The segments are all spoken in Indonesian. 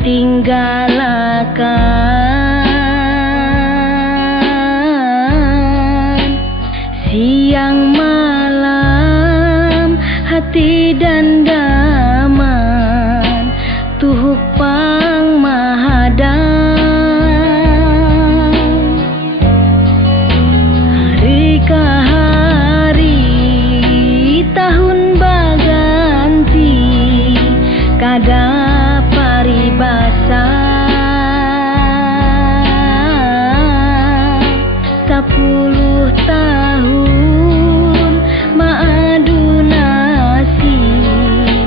ditinggalakan siang malam hati dan daman tuhuk pang mahadam hari ke hari tahun baganti kada paribasa 10 tahun maadu nasib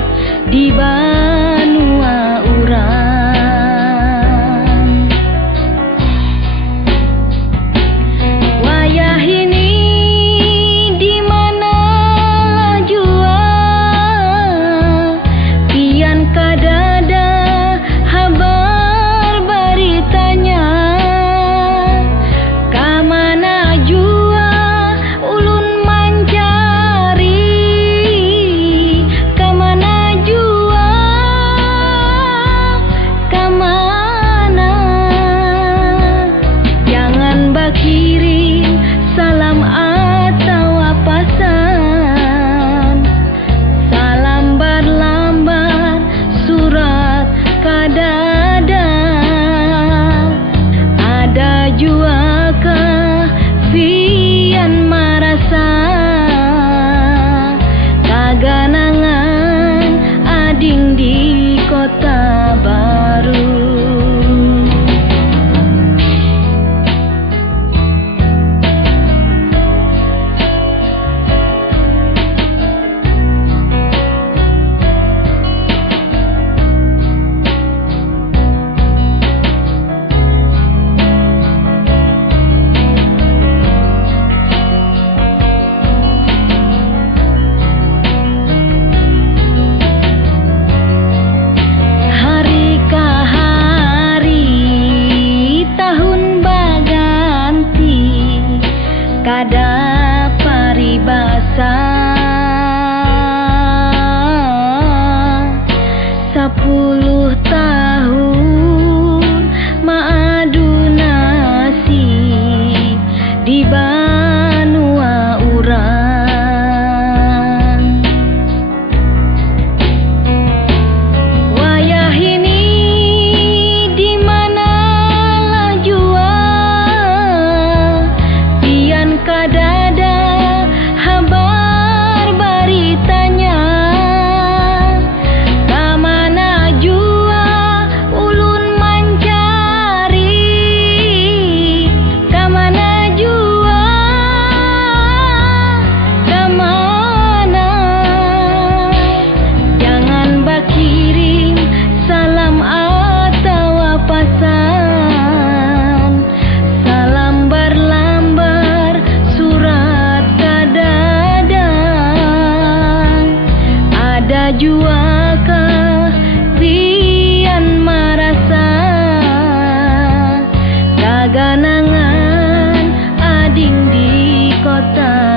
di banua urang wayah ini di mana jua pian kadada habar beritanya kamana jua ulun mencari kamana jua kamana jangan bakirim salam atau pesan salam berlambar surat kadada ada jua kah pian marasa kaganangan ading di kota baru hari ke hari tahun baganti kada paribasa 10 tahun maadu nasib di banua urang wayah ini di mana jua pian kadada habar beritanya kamana jua ulun mencari kamana jua kamana jangan bakirim salam atau pesan salam berlambar surat kadada ada jua kah pian marasa kaganangan ading di kota